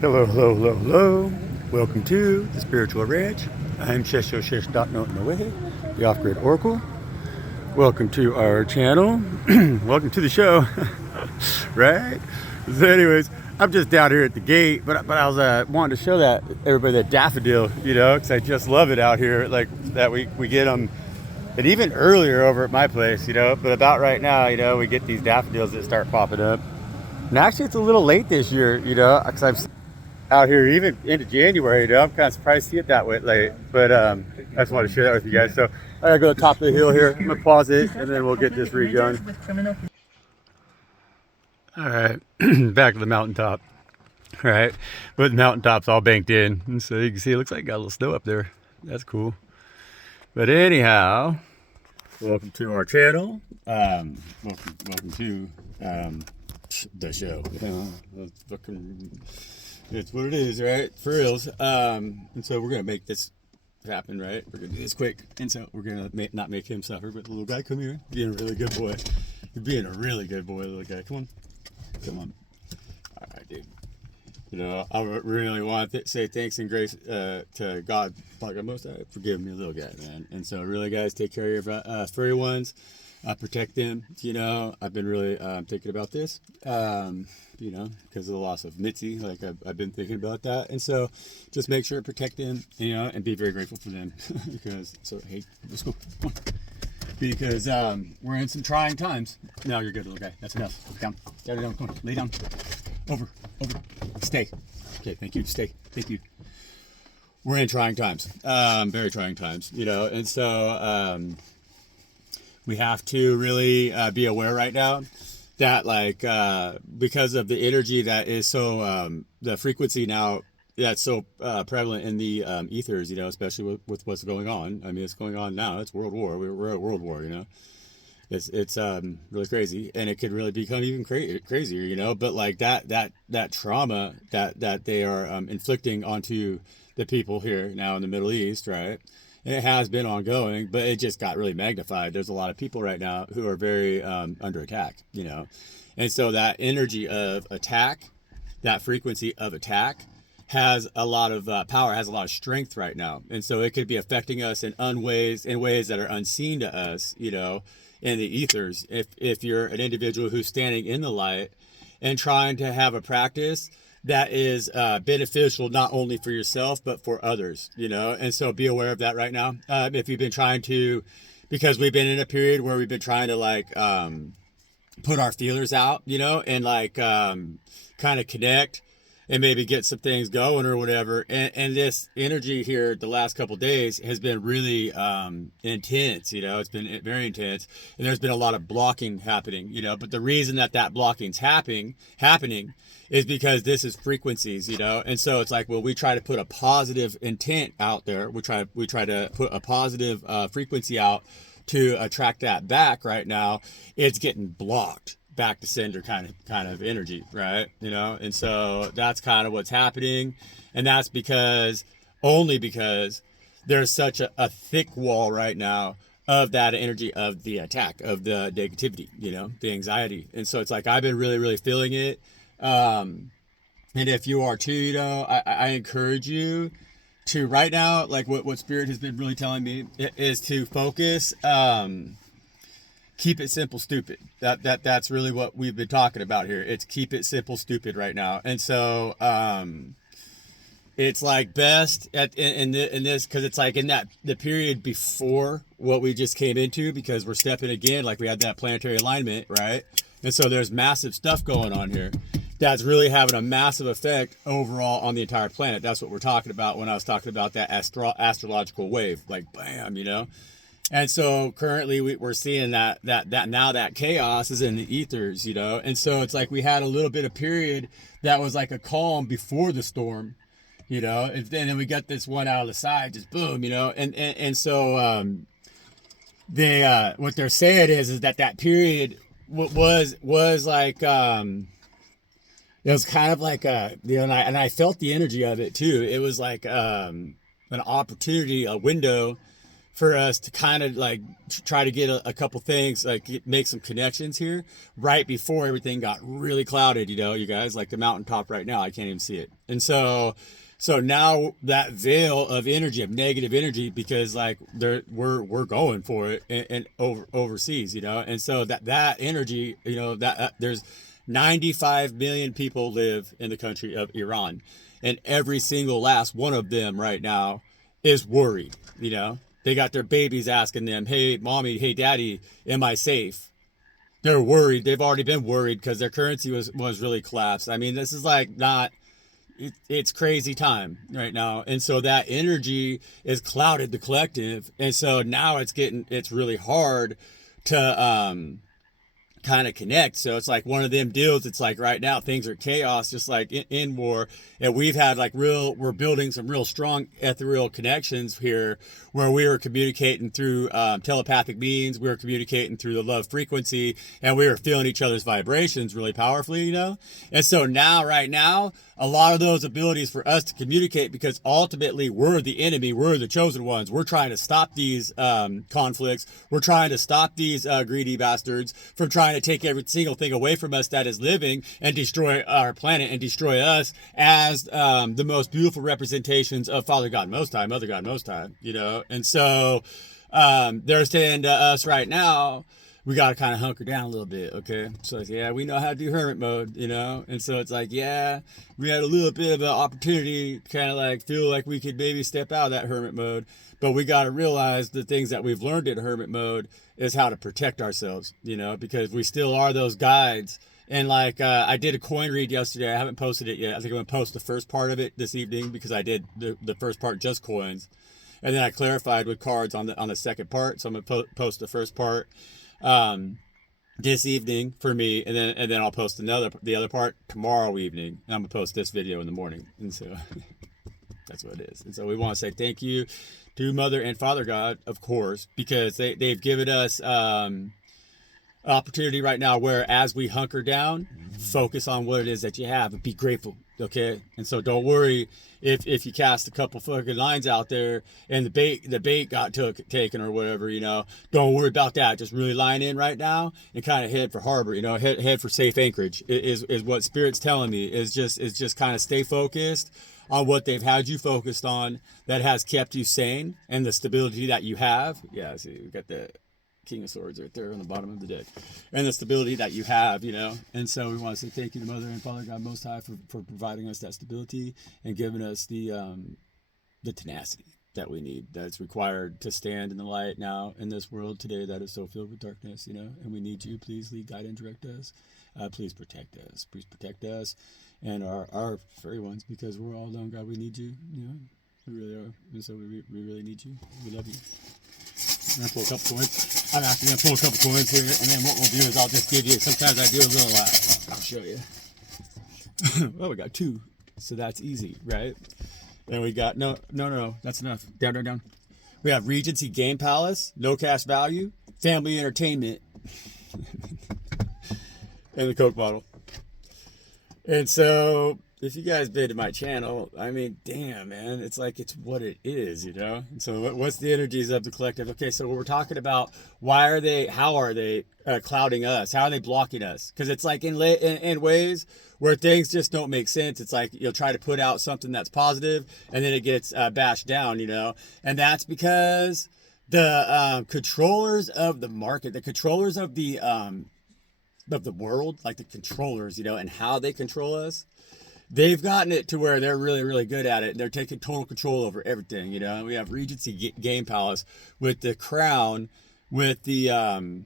Hello, hello, hello, hello. Welcome to the Spiritual Ranch. I'm Shesho in the way, the off-grid oracle. Welcome to our channel. Welcome to the show. Right? So anyways, I'm just down here at the gate, but I was wanting to show that everybody that daffodil, because I just love it out here. Like that we get them, and even earlier over at my place, but about right now, we get these daffodils that start popping up. And actually, it's a little late this year, because I've out here even into January. I'm kind of surprised to see it that way late, but I just wanted to share that with you guys. So I gotta go to the top of the hill here. I'm gonna pause it, and then we'll get this redone. All right, back to the mountaintop. All right, but the mountaintop's all banked in, and so you can see it looks like it got a little snow up there. That's cool. But anyhow, welcome to our channel. Welcome to the show. It's what it is, right? For reals. And so we're gonna make this happen, right? We're gonna do this quick, and so we're gonna not make him suffer. But the little guy, come here, being a really good boy. You're being a really good boy, little guy. Come on. All right, dude. I really want to say thanks and grace to God, like most for giving me a little guy, man. And so, really, guys, take care of your furry ones. Protect them. I've been really thinking about this. Because of the loss of Mitzi, like I've been thinking about that, and so just make sure to protect them, and be very grateful for them, because hey, let's go, come on. Because we're in some trying times. No, you're good, little guy. That's enough. Down, come on, lay down, over, stay. Okay, thank you. Stay, thank you. We're in trying times, very trying times, and so we have to really be aware right now that because of the energy that is so the frequency now that's so prevalent in the ethers, especially with what's going on. I mean, it's going on now. It's world war. We're at world war. It's really crazy, and it could really become even crazier. But like that trauma that they are inflicting onto the people here now in the Middle East, right? And it has been ongoing, but it just got really magnified. There's a lot of people right now who are very under attack, and so that energy of attack, that frequency of attack, has a lot of power, has a lot of strength right now, and so it could be affecting us in ways that are unseen to us, in the ethers. If you're an individual who's standing in the light and trying to have a practice that is beneficial not only for yourself but for others, and so be aware of that right now. If you've been trying to, because we've been in a period where we've been trying to put our feelers out, and kind of connect and maybe get some things going or whatever, and this energy here the last couple of days has been really intense. It's been very intense, and there's been a lot of blocking happening, but the reason that blocking's happening is because this is frequencies, and so it's like, well, we try to put a positive intent out there. We try to put a positive frequency out to attract that back. Right now, it's getting blocked back to sender kind of energy, right? And so that's kind of what's happening, and that's only because there's such a thick wall right now of that energy, of the attack, of the negativity, the anxiety. And so it's like, I've been really, really feeling it. And if you are too, I encourage you to right now, like what Spirit has been really telling me is to focus, keep it simple, stupid. That's really what we've been talking about here. It's keep it simple, stupid right now. And so, it's like best in this, because it's like in the period before what we just came into, because we're stepping again, like we had that planetary alignment, right? And so there's massive stuff going on here that's really having a massive effect overall on the entire planet. That's what we're talking about when I was talking about that astrological wave, like bam, And so currently we're seeing that now that chaos is in the ethers, and so it's like we had a little bit of period that was like a calm before the storm, and then we got this one out of the side, just boom, and so they what they're saying is that period was like it was kind of like and I felt the energy of it too. It was like an opportunity, a window for us to kind of like try to get a couple things, like make some connections here right before everything got really clouded, you guys, like the mountaintop right now, I can't even see it. And so now that veil of energy, of negative energy, because like we're going for it and overseas, and so that energy, that there's 95 million people live in the country of Iran, and every single last one of them right now is worried. They got their babies asking them, hey mommy, hey daddy, am I safe? They're worried. They've already been worried because their currency was really collapsed. I mean, this is like not, it's crazy time right now. And so that energy is clouded the collective. And so now it's really hard to kind of connect. So it's like one of them deals. It's like right now things are chaos, just like in war. And we've had like we're building some real strong ethereal connections here where we were communicating through telepathic means. We were communicating through the love frequency, and we were feeling each other's vibrations really powerfully, And so now, right now, a lot of those abilities for us to communicate, because ultimately we're the enemy, we're the chosen ones. We're trying to stop these conflicts. We're trying to stop these greedy bastards from trying to take every single thing away from us that is living and destroy our planet and destroy us as the most beautiful representations of Father God Most High, Mother God Most High, And so they're saying to us right now, we got to kind of hunker down a little bit, okay? So it's, yeah, we know how to do hermit mode, And so it's like, yeah, we had a little bit of an opportunity to kind of like feel like we could maybe step out of that hermit mode. But we got to realize the things that we've learned in hermit mode is how to protect ourselves, because we still are those guides. And like I did a coin read yesterday. I haven't posted it yet. I think I'm going to post the first part of it this evening, because I did the first part just coins. And then I clarified with cards on the second part. So I'm going to post the first part this evening for me, and then I'll post the other part tomorrow evening, and I'm gonna post this video in the morning. And so that's what it is. And so we want to say thank you to Mother and Father God, of course, because they've given us opportunity right now where, as we hunker down, focus on what it is that you have and be grateful, okay? And so don't worry if you cast a couple fucking lines out there and the bait got taken or whatever, don't worry about that. Just really line in right now and kind of head for harbor, head for safe anchorage is what Spirit's telling me, is just kind of stay focused on what they've had you focused on that has kept you sane, and the stability that you have. Yeah, see, we got the King of Swords right there on the bottom of the deck, and the stability that you have, And so we want to say thank you to Mother and Father God Most High for providing us that stability and giving us the tenacity that we need, that's required to stand in the light now in this world today that is so filled with darkness, And we need you. Please lead, guide, and direct us. Please protect us. Please protect us and our furry ones, because we're all alone, God. We need you. We really are, and so we really need you. We love you. I'm gonna pull a couple coins. I'm actually gonna pull a couple coins here, and then what we'll do is I'll just give you. Sometimes I do a little. I'll show you. Well, we got two, so that's easy, right? And we got no. That's enough. Down. We have Regency Game Palace, no cash value, family entertainment, and the Coke bottle. And so, if you guys been to my channel, I mean, damn, man, it's like, it's what it is, And so what's the energies of the collective? Okay, so we're talking about how are they clouding us? How are they blocking us? Because it's like in ways where things just don't make sense. It's like you'll try to put out something that's positive, and then it gets bashed down, And that's because the controllers of the market, the controllers of the world, like the controllers, and how they control us, they've gotten it to where they're really, really good at it. They're taking total control over everything, We have Regency Game Palace with the crown, with the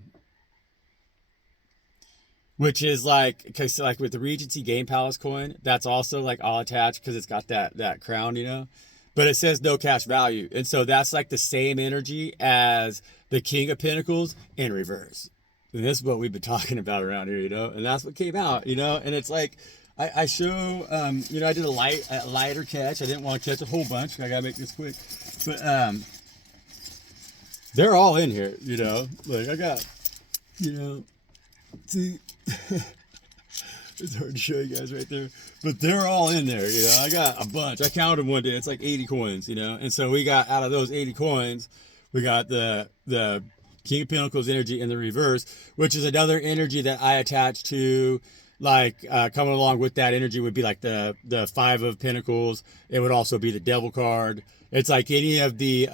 which is like, because like with the Regency Game Palace coin, that's also like all attached because it's got that crown, But it says no cash value, and so that's like the same energy as the King of Pentacles in reverse. And this is what we've been talking about around here, And that's what came out, And it's like, I show, I did a lighter catch. I didn't want to catch a whole bunch. I gotta make this quick. But they're all in here, Like I got, see, it's hard to show you guys right there, but they're all in there, I got a bunch. I counted one day. It's like 80 coins, And so we got, out of those 80 coins, We got the King of Pentacles energy in the reverse, which is another energy that I attach to. Like coming along with that energy would be like the Five of Pentacles. It would also be the Devil card. It's like any of the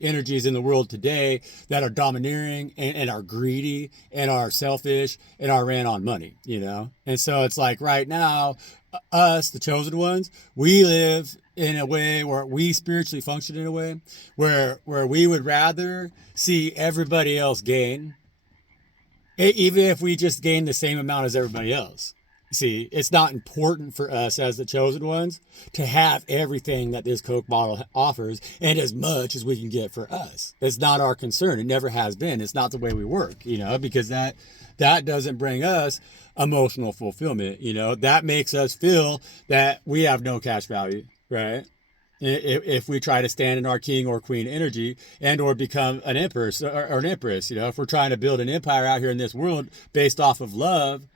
energies in the world today that are domineering and are greedy and are selfish and are ran on money, you know? And so it's like right now, us, the chosen ones, we live in a way where we spiritually function in a way where we would rather see everybody else gain, even if we just gain the same amount as everybody else. See, it's not important for us as the chosen ones to have everything that this Coke bottle offers and as much as we can get for us. It's not our concern. It never has been. It's not the way we work, you know, because that doesn't bring us emotional fulfillment, you know. That makes us feel that we have no cash value, right? If we try to stand in our king or queen energy and or become an empress or an empress, you know, if we're trying to build an empire out here in this world based off of love,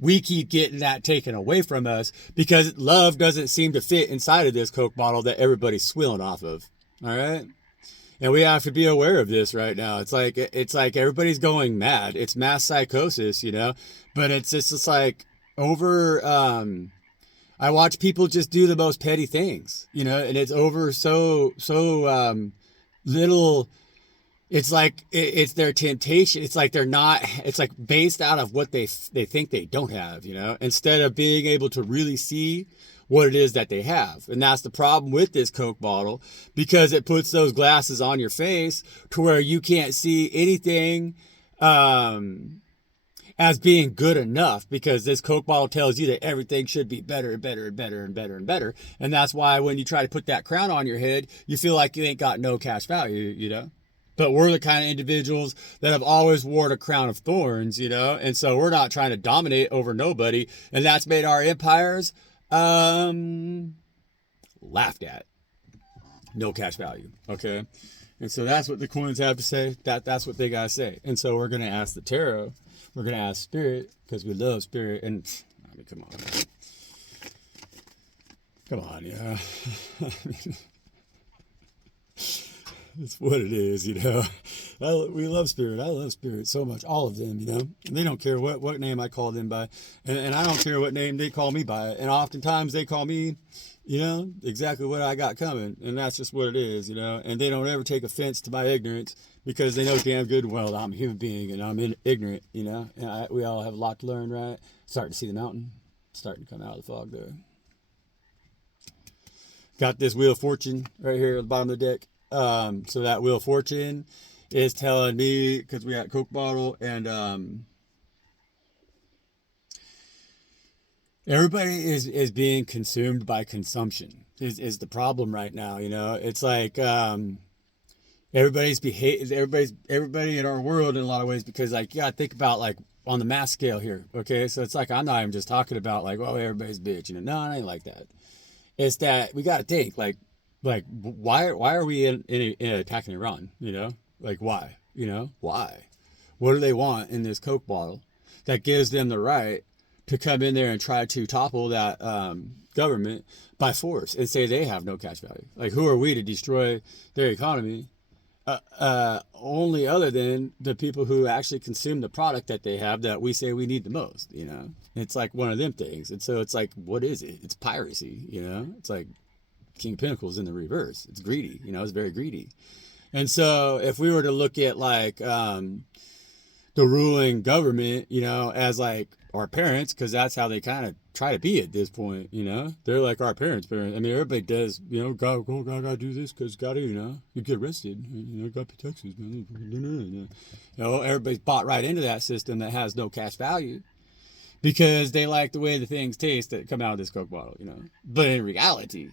we keep getting that taken away from us because love doesn't seem to fit inside of this Coke bottle that everybody's swilling off of. All right. And we have to be aware of this right now. It's like everybody's going mad. It's mass psychosis, you know, but it's just like over, I watch people just do the most petty things, you know, and it's over so little. It's like it's their temptation. It's like they're not. It's like based out of what they think they don't have, you know, instead of being able to really see what it is that they have. And that's the problem with this Coke bottle, because it puts those glasses on your face to where you can't see anything as being good enough, because this Coke bottle tells you that everything should be better and better and better and better and better. And that's why when you try to put that crown on your head, you feel like you ain't got no cash value, you know. But we're the kind of individuals that have always worn a crown of thorns, you know, and so we're not trying to dominate over nobody, and that's made our empires laughed at. No cash value, okay? And so that's what the coins have to say. That's what they gotta say. And so we're gonna ask the tarot. We're gonna ask Spirit, because we love Spirit. And I mean, come on, yeah. It's what it is, you know. We love Spirit. I love Spirit so much. All of them, you know. And they don't care what name I call them by. And I don't care what name they call me by. And oftentimes they call me, you know, exactly what I got coming. And that's just what it is, you know. And they don't ever take offense to my ignorance, because they know damn good well I'm a human being and I'm ignorant, you know. And we all have a lot to learn, right? Starting to see the mountain. Starting to come out of the fog there. Got this Wheel of Fortune right here at the bottom of the deck. So that Wheel of Fortune is telling me, because we got Coke bottle, and everybody is being consumed by consumption is the problem right now, you know. It's like everybody in our world in a lot of ways, because like, yeah, think about like on the mass scale here, okay? So it's like, I'm not even just talking about like, oh, everybody's bitch, you know. No, it ain't like that. It's that we got to think like why are we in attacking Iran, you know? Like, why, you know? Why? What do they want in this Coke bottle that gives them the right to come in there and try to topple that government by force and say they have no cash value? Like, who are we to destroy their economy? Only other than the people who actually consume the product that they have that we say we need the most, you know? It's like one of them things. And so it's like, what is it? It's piracy, you know? It's like King of Pentacles in the reverse. It's greedy, you know, it's very greedy. And so if we were to look at like the ruling government, you know, as like our parents, because that's how they kind of try to be at this point, you know, they're like our parents. I mean, everybody does, you know, gotta do this because gotta, you know, you get arrested, you know, gotta pay taxes, man. You know, everybody's bought right into that system that has no cash value, because they like the way the things taste that come out of this Coke bottle, you know. But in reality,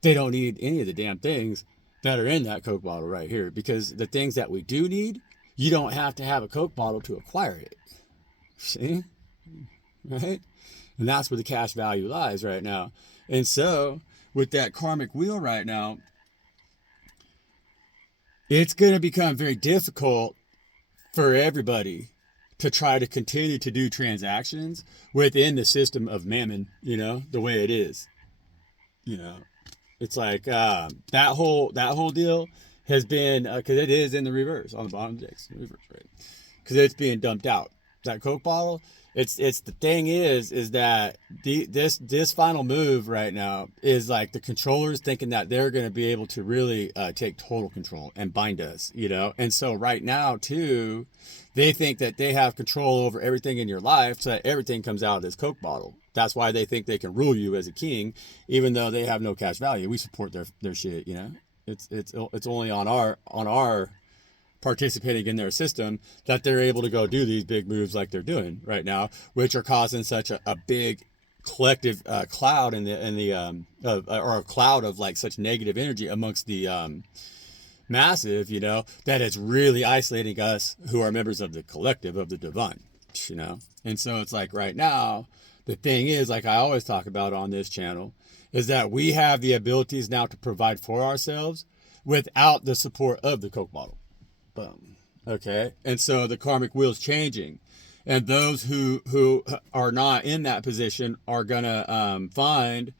they don't need any of the damn things that are in that Coke bottle right here, because the things that we do need, you don't have to have a Coke bottle to acquire it. See? Right? And that's where the cash value lies right now. And so with that karmic wheel right now, it's going to become very difficult for everybody to try to continue to do transactions within the system of mammon, you know, the way it is, you know. It's like that whole deal has been, because it is in the reverse, on the bottom of the deck, reverse, right? Because it's being dumped out. That Coke bottle, it's the thing is that this final move right now is like the controllers thinking that they're going to be able to really take total control and bind us, and so right now too, they think that they have control over everything in your life, so that everything comes out of this Coke bottle. That's why they think they can rule you as a king, even though they have no cash value. We support their shit, it's only on our participating in their system that they're able to go do these big moves like they're doing right now, which are causing such a big collective cloud or a cloud of like such negative energy amongst the massive, that it's really isolating us who are members of the collective of the divine, and so it's like right now, the thing is, like I always talk about on this channel, is that we have the abilities now to provide for ourselves without the support of the Coke bottle. Boom. Okay. And so the karmic wheel's changing, and those who are not in that position are gonna find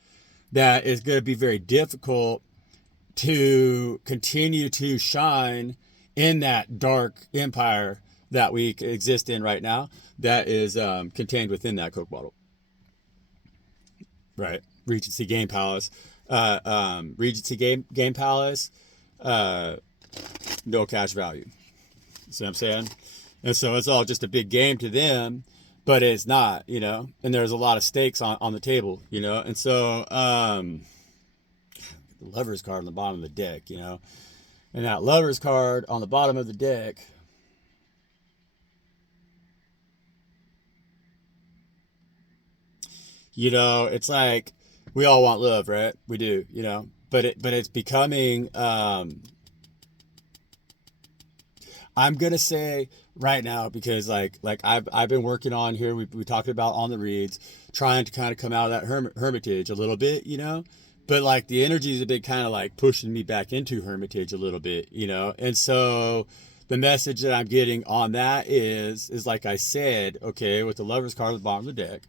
that it's gonna be very difficult to continue to shine in that dark empire that we exist in right now, that is contained within that Coke bottle. Right. Regency Game Palace. Regency Game Palace. No cash value. See what I'm saying? And so it's all just a big game to them, but it's not, and there's a lot of stakes on the table, and so the Lover's card on the bottom of the deck, and that Lover's card on the bottom of the deck, it's like we all want love, right? We do, but it's becoming I'm gonna say right now, because like I've been working on here, we talked about on the reads, trying to kind of come out of that hermitage a little bit, but like the energies have been kind of like pushing me back into hermitage a little bit, and so the message that I'm getting on that is like I said, okay, with the Lover's card at the bottom of the deck,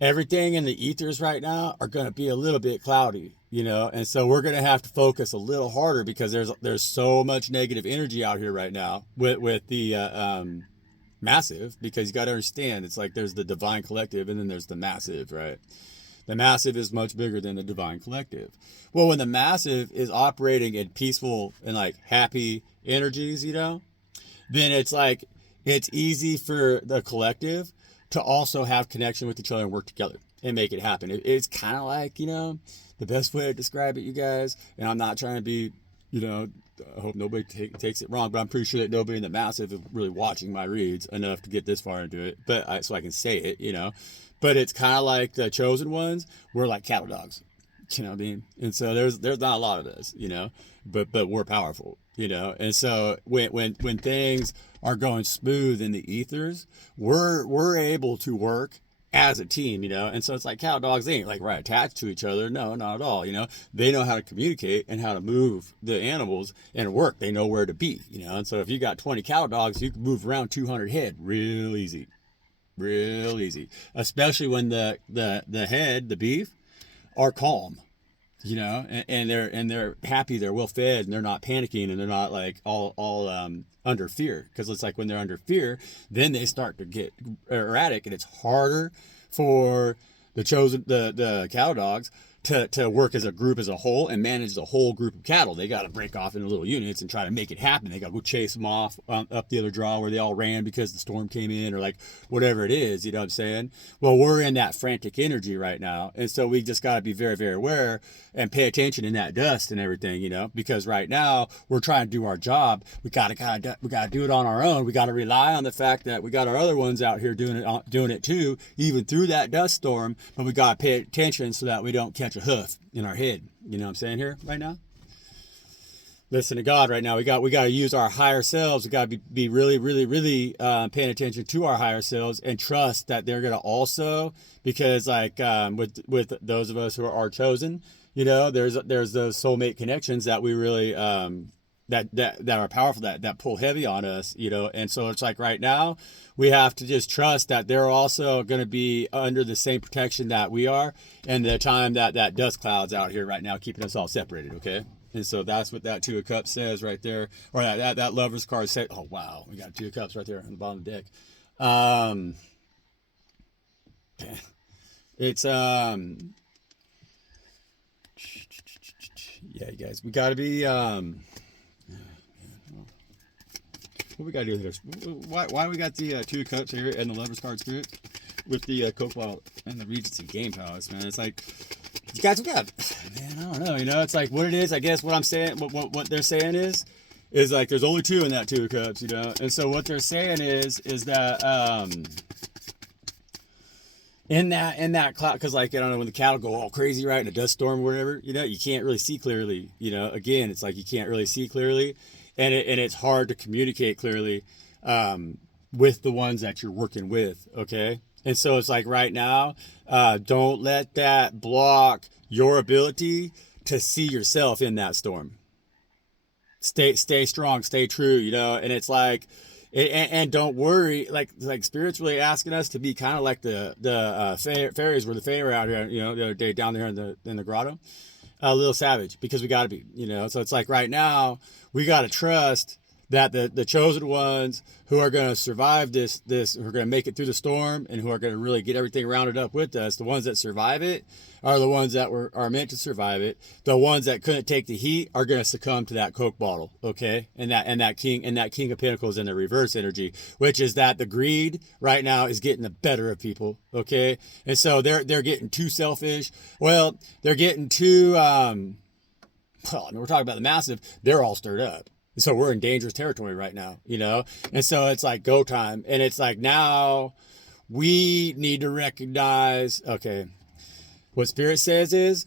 everything in the ethers right now are going to be a little bit cloudy, and so we're going to have to focus a little harder, because there's so much negative energy out here right now with the massive, because you got to understand, it's like there's the divine collective and then there's the massive, right? The massive is much bigger than the divine collective. Well, when the massive is operating in peaceful and like happy energies, then it's like it's easy for the collective to also have connection with each other and work together and make it happen. It's kind of like, the best way to describe it, you guys, and I'm not trying to be, I hope nobody takes it wrong, but I'm pretty sure that nobody in the massive is really watching my reads enough to get this far into it, so I can say it, but it's kind of like the chosen ones. We're like cattle dogs, you know what I mean? And so there's not a lot of us, but we're powerful, and so when things are going smooth in the ethers, we're able to work as a team, and so it's like cattle dogs, they ain't like right attached to each other. No, not at all. They know how to communicate and how to move the animals and work. They know where to be, and so if you got 20 cattle dogs, you can move around 200 head real easy, especially when the head, the beef, are calm, and they're happy, they're well fed, and they're not panicking, and they're not like all under fear, because it's like when they're under fear, then they start to get erratic, and it's harder for the cattle dogs to work as a group as a whole and manage the whole group of cattle. They got to break off into little units and try to make it happen. They got to go chase them off up the other draw where they all ran because the storm came in, or like whatever it is, you know what I'm saying? Well, we're in that frantic energy right now. And so we just got to be very, very aware and pay attention in that dust and everything, because right now we're trying to do our job. We got to do it on our own. We got to rely on the fact that we got our other ones out here doing it too, even through that dust storm, but we got to pay attention so that we don't catch a hoof in our head. You know what I'm saying here right now? Listen to God right now. We got to use our higher selves. We got to be really, really, really paying attention to our higher selves and trust that they're going to also, because like with those of us who are chosen, there's those soulmate connections that we really that are powerful, that pull heavy on us, and so it's like right now we have to just trust that they're also going to be under the same protection that we are, and the time that dust cloud's out here right now keeping us all separated. Okay, And so that's what that Two of Cups says right there, or that Lover's card said. Oh wow, we got Two of Cups right there on the bottom of the deck. It's yeah, you guys, we got to be what we got to do here? Why we got the Two of Cups here and the Lover's card spirit with the Coke bottle and the Regency Game Palace, man? It's like, you guys, we got, man, I don't know, you know, it's like what it is. I guess what I'm saying, what they're saying is like there's only two in that Two of Cups, you know, and so what they're saying is that in that cloud, because like, I don't know, when the cattle go all crazy, right, in a dust storm or whatever, you know, you can't really see clearly, you know. Again, it's like you can't really see clearly, and it's hard to communicate clearly with the ones that you're working with, okay? And so it's like right now, don't let that block your ability to see yourself in that storm. Stay strong, stay true, you know. And it's like, and don't worry, like Spirit's really asking us to be kind of like the fairies were, the fae were out here, you know, the other day down there in the grotto, a little savage, because we got to be, you know. So it's like right now we got to trust that the chosen ones who are going to survive this, who are going to make it through the storm and who are going to really get everything rounded up with us, the ones that survive it are the ones that are meant to survive it. The ones that couldn't take the heat are going to succumb to that Coke bottle, okay? And that King of Pentacles in the reverse energy, which is that the greed right now is getting the better of people, okay? And so they're getting too selfish. Well, they're getting too well, I mean, we're talking about the massive. They're all stirred up. So we're in dangerous territory right now, you know? And so it's like go time. And it's like now we need to recognize, okay, what Spirit says is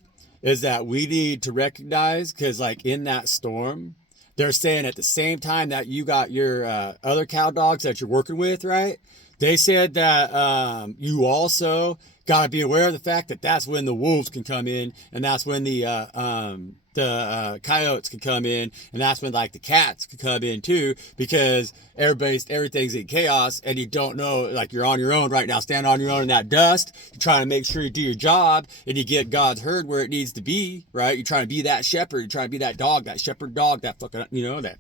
that we need to recognize, because like in that storm, they're saying at the same time that you got your other cow dogs that you're working with, right? They said that you also got to be aware of the fact that that's when the wolves can come in, and that's when the coyotes can come in, and that's when like the cats can come in too, because everything's in chaos, and you don't know, like you're on your own right now, standing on your own in that dust. You're trying to make sure you do your job and you get God's herd where it needs to be, right? You're trying to be that shepherd, you're trying to be that dog, that shepherd dog, that fucking, you know, that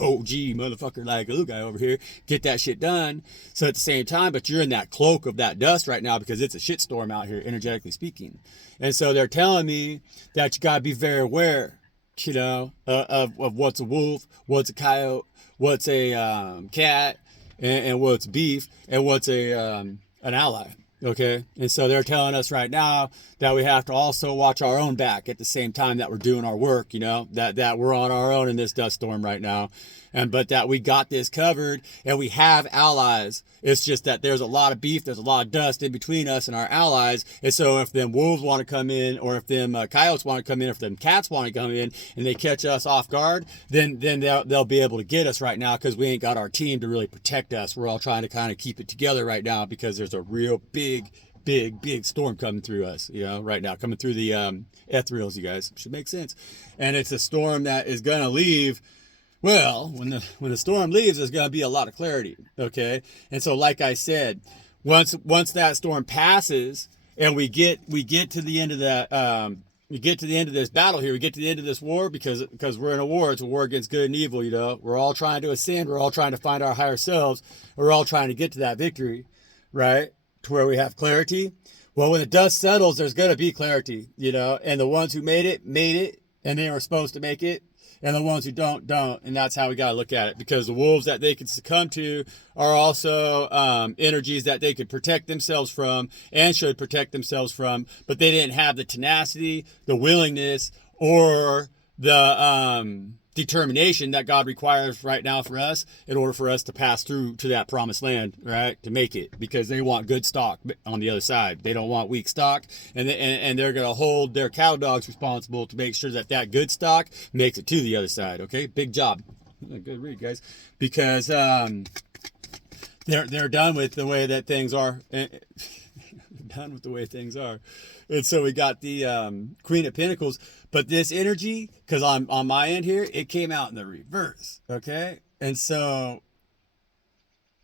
OG motherfucker, like little guy over here, get that shit done. So at the same time, but you're in that cloak of that dust right now because it's a shitstorm out here, energetically speaking. And so they're telling me that you got to be very aware, you know, of what's a wolf, what's a coyote, what's a cat, and what's beef, and what's an ally. Okay. And so they're telling us right now that we have to also watch our own back at the same time that we're doing our work, you know, that we're on our own in this dust storm right now. But that we got this covered and we have allies. It's just that there's a lot of beef, there's a lot of dust in between us and our allies. And so if them wolves want to come in, or if them coyotes want to come in, if them cats want to come in and they catch us off guard, then they'll be able to get us right now, because we ain't got our team to really protect us. We're all trying to kind of keep it together right now because there's a real big storm coming through us, you know, right now, coming through the ethereals, you guys. Should make sense. And it's a storm that is going to leave. Well, when the storm leaves, there's going to be a lot of clarity, okay? And so, like I said, once that storm passes and we get to the end of that, we get to the end of this battle here, we get to the end of this war, because we're in a war. It's a war against good and evil, you know. We're all trying to ascend. We're all trying to find our higher selves. We're all trying to get to that victory, right? To where we have clarity. Well, when the dust settles, there's going to be clarity, you know. And the ones who made it, and they were supposed to make it. And the ones who don't. And that's how we got to look at it, because the wolves that they can succumb to are also energies that they could protect themselves from and should protect themselves from, but they didn't have the tenacity, the willingness, or the determination that God requires right now for us in order for us to pass through to that promised land, right? To make it, because they want good stock on the other side. They don't want weak stock, and they're going to hold their cow dogs responsible to make sure that good stock makes it to the other side. Okay, big job. Good read, guys, because they're done with the way that things are. Done with the way things are. And so we got the Queen of Pentacles, but this energy, because on my end here, it came out in the reverse, okay? And so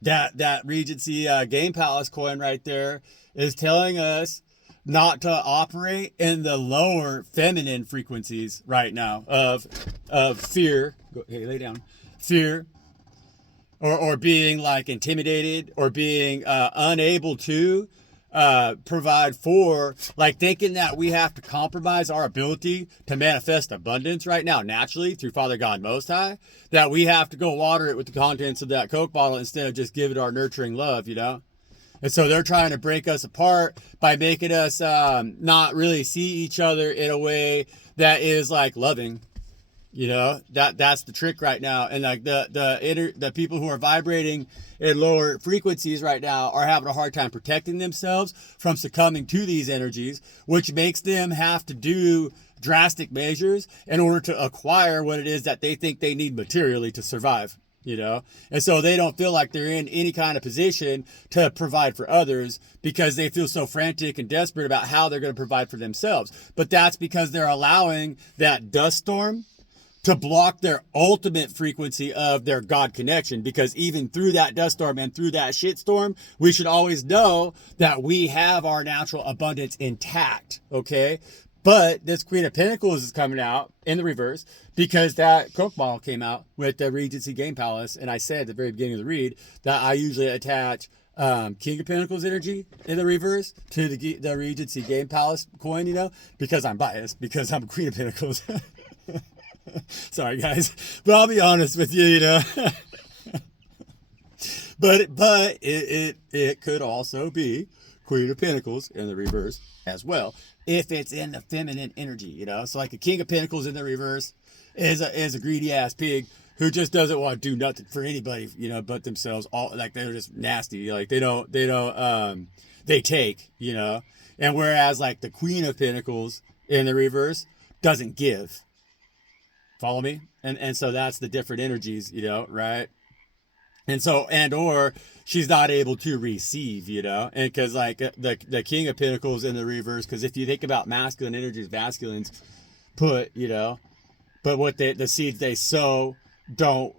that Regency Game Palace coin right there is telling us not to operate in the lower feminine frequencies right now of fear. Hey, lay down. Fear, or being like intimidated, or being unable to provide for, like thinking that we have to compromise our ability to manifest abundance right now naturally through Father God Most High, that we have to go water it with the contents of that Coke bottle instead of just give it our nurturing love, you know? And so they're trying to break us apart by making us not really see each other in a way that is like loving. You know, that's the trick right now. And like the people who are vibrating in lower frequencies right now are having a hard time protecting themselves from succumbing to these energies, which makes them have to do drastic measures in order to acquire what it is that they think they need materially to survive. You know, and so they don't feel like they're in any kind of position to provide for others because they feel so frantic and desperate about how they're going to provide for themselves. But that's because they're allowing that dust storm to block their ultimate frequency of their God connection. Because even through that dust storm and through that shit storm, we should always know that we have our natural abundance intact, okay? But this Queen of Pentacles is coming out in the reverse because that Coke bottle came out with the Regency Game Palace. And I said at the very beginning of the read that I usually attach King of Pentacles energy in the reverse to the Regency Game Palace coin, you know, because I'm biased, because I'm Queen of Pentacles. Sorry, guys. But I'll be honest with you, you know. but it could also be Queen of Pentacles in the reverse as well, if it's in the feminine energy, you know. So like a King of Pentacles in the reverse is a greedy ass pig who just doesn't want to do nothing for anybody, you know, but themselves. All like they're just nasty. Like they take, you know. And whereas like the Queen of Pentacles in the reverse doesn't give. Follow me? And so that's the different energies, you know, right? And so, or she's not able to receive, you know, and because like the King of Pentacles in the reverse, because if you think about masculine energies, masculines put, you know, but what the seeds they sow don't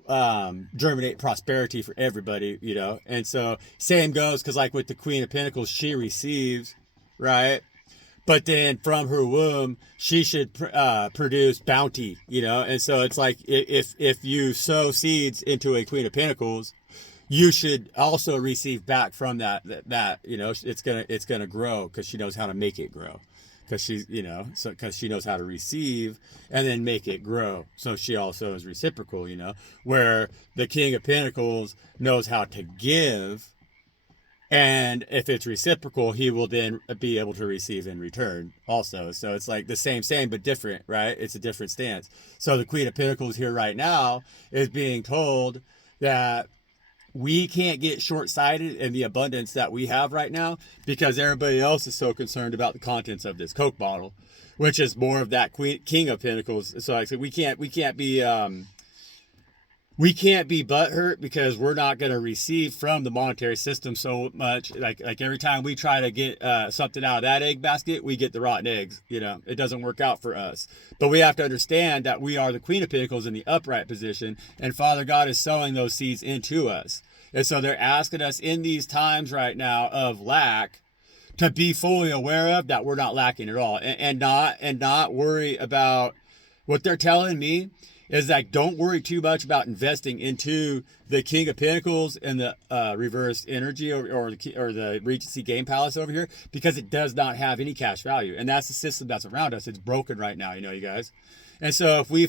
germinate prosperity for everybody, you know. And so same goes, because like with the Queen of Pentacles, she receives, right? But then from her womb, she should produce bounty, you know. And so it's like if you sow seeds into a Queen of Pentacles, you should also receive back from that you know, it's gonna grow because she knows how to make it grow, because she's, you know, so because she knows how to receive and then make it grow. So she also is reciprocal, you know, where the King of Pentacles knows how to give. And if it's reciprocal, he will then be able to receive in return also. So it's like the same, but different, right? It's a different stance. So the Queen of Pentacles here right now is being told that we can't get short-sighted in the abundance that we have right now because everybody else is so concerned about the contents of this Coke bottle, which is more of that King of Pentacles. So like I said, we can't be butthurt because we're not going to receive from the monetary system so much. Like every time we try to get something out of that egg basket, we get the rotten eggs. You know, it doesn't work out for us. But we have to understand that we are the Queen of Pentacles in the upright position, and Father God is sowing those seeds into us. And so they're asking us in these times right now of lack to be fully aware of that we're not lacking at all, and not worry about what they're telling me. Is like, don't worry too much about investing into the King of Pentacles and the reversed energy or the Regency Game Palace over here, because it does not have any cash value. And that's the system that's around us. It's broken right now, you know, you guys. And so if we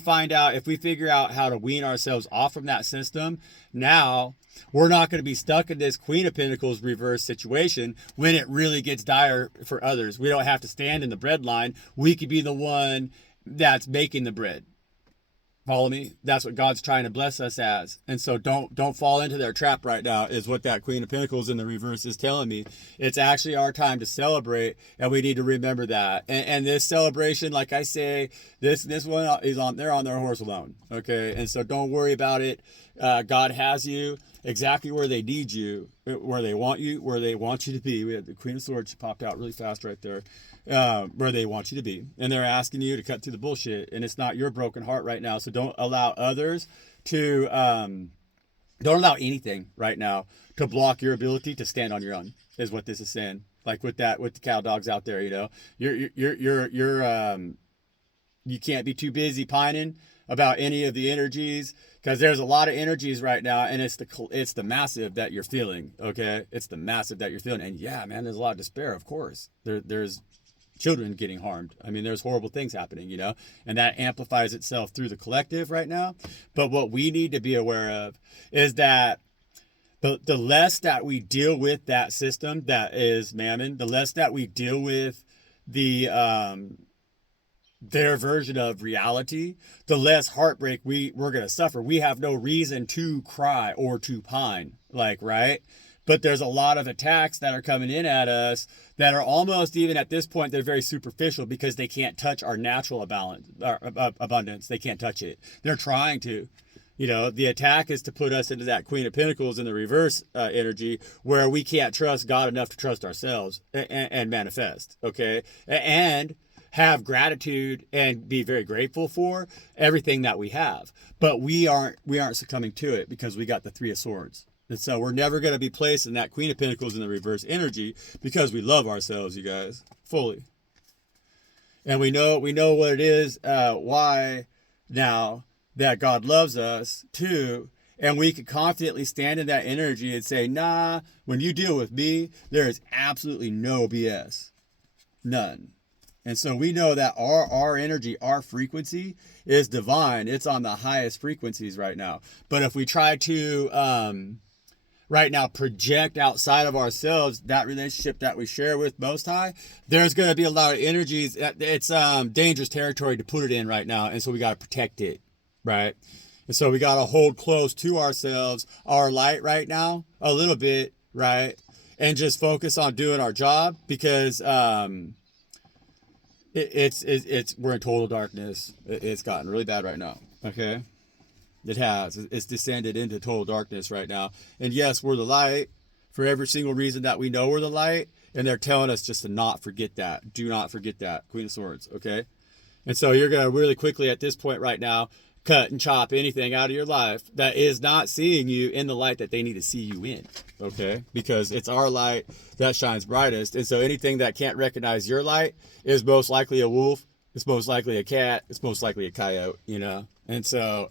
figure out how to wean ourselves off from that system, now we're not going to be stuck in this Queen of Pentacles reverse situation when it really gets dire for others. We don't have to stand in the bread line. We could be the one that's making the bread. Follow me? That's what God's trying to bless us as. And so don't fall into their trap right now, is what that Queen of Pentacles in the reverse is telling me. It's actually our time to celebrate, and we need to remember that. And this celebration, like I say, this one is they're on their horse alone. Okay. And so don't worry about it. God has you exactly where they need you, where they want you to be. We had the Queen of Swords popped out really fast right there. Where they want you to be, and they're asking you to cut through the bullshit, and it's not your broken heart right now. So don't allow others to don't allow anything right now to block your ability to stand on your own, is what this is saying. Like with the cow dogs out there, you know, you can't be too busy pining about any of the energies, because there's a lot of energies right now, and it's the massive that you're feeling. Okay, it's the massive that you're feeling, and yeah, man, there's a lot of despair. Of course, there's children getting harmed. I mean, there's horrible things happening, you know, and that amplifies itself through the collective right now. But what we need to be aware of is that the less that we deal with that system that is mammon, the less that we deal with the their version of reality, the less heartbreak we're going to suffer. We have no reason to cry or to pine, like, right? But there's a lot of attacks that are coming in at us that are almost, even at this point, they're very superficial, because they can't touch our natural abundance. They can't touch it. They're trying to. You know, the attack is to put us into that Queen of Pentacles in the reverse energy, where we can't trust God enough to trust ourselves and manifest, okay? And have gratitude and be very grateful for everything that we have. But we aren't succumbing to it, because we got the Three of Swords. And so we're never going to be placed in that Queen of Pentacles in the reverse energy, because we love ourselves, you guys, fully. And we know what it is, why now that God loves us too. And we can confidently stand in that energy and say, nah, when you deal with me, there is absolutely no BS. None. And so we know that our energy, our frequency is divine. It's on the highest frequencies right now. But if we try to right now project outside of ourselves that relationship that we share with Most High, there's going to be a lot of energies. It's dangerous territory to put it in right now. And so we got to protect it, right? And so we got to hold close to ourselves, our light right now, a little bit, right? And just focus on doing our job, because we're in total darkness. It's gotten really bad right now. Okay. It has. It's descended into total darkness right now. And yes, we're the light for every single reason that we know we're the light. And they're telling us just to not forget that. Do not forget that. Queen of Swords. Okay. And so you're going to really quickly at this point right now, cut and chop anything out of your life that is not seeing you in the light that they need to see you in. Okay. Because it's our light that shines brightest. And so anything that can't recognize your light is most likely a wolf. It's most likely a cat. It's most likely a coyote, you know? And so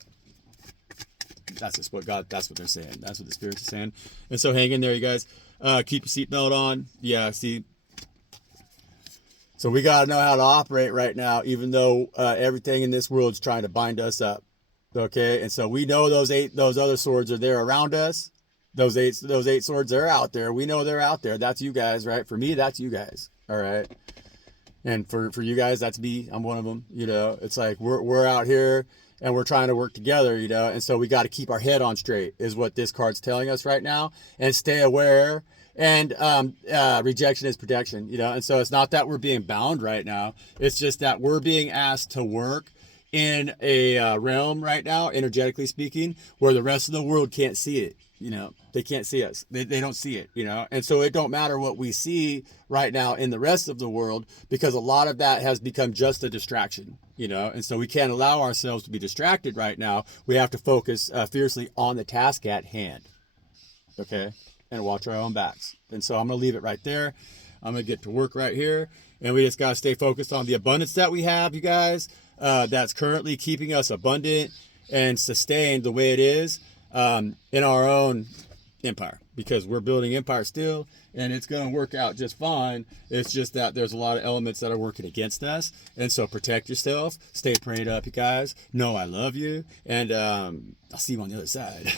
that's just what that's what they're saying. That's what the spirits are saying. And so hang in there, you guys. Keep your seatbelt on. Yeah, see. So we got to know how to operate right now, even though everything in this world is trying to bind us up. Okay. And so we know those other swords are there around us. Those eight swords, they're out there. We know they're out there. That's you guys, right? For me, that's you guys. All right. And for you guys, that's me. I'm one of them. You know, it's like we're out here and we're trying to work together, you know, and so we got to keep our head on straight is what this card's telling us right now, and stay aware. And rejection is protection, you know, and so it's not that we're being bound right now. It's just that we're being asked to work in a realm right now, energetically speaking, where the rest of the world can't see it. You know, they can't see us. They don't see it, you know, and so it don't matter what we see right now in the rest of the world, because a lot of that has become just a distraction, you know, and so we can't allow ourselves to be distracted right now. We have to focus fiercely on the task at hand. Okay. And watch our own backs. And so I'm going to leave it right there. I'm going to get to work right here. And we just got to stay focused on the abundance that we have, you guys, that's currently keeping us abundant and sustained the way it is in our own empire, because we're building empire still, and it's going to work out just fine. It's just that there's a lot of elements that are working against us. And so protect yourself. Stay prayed up, you guys. Know I love you. And I'll see you on the other side.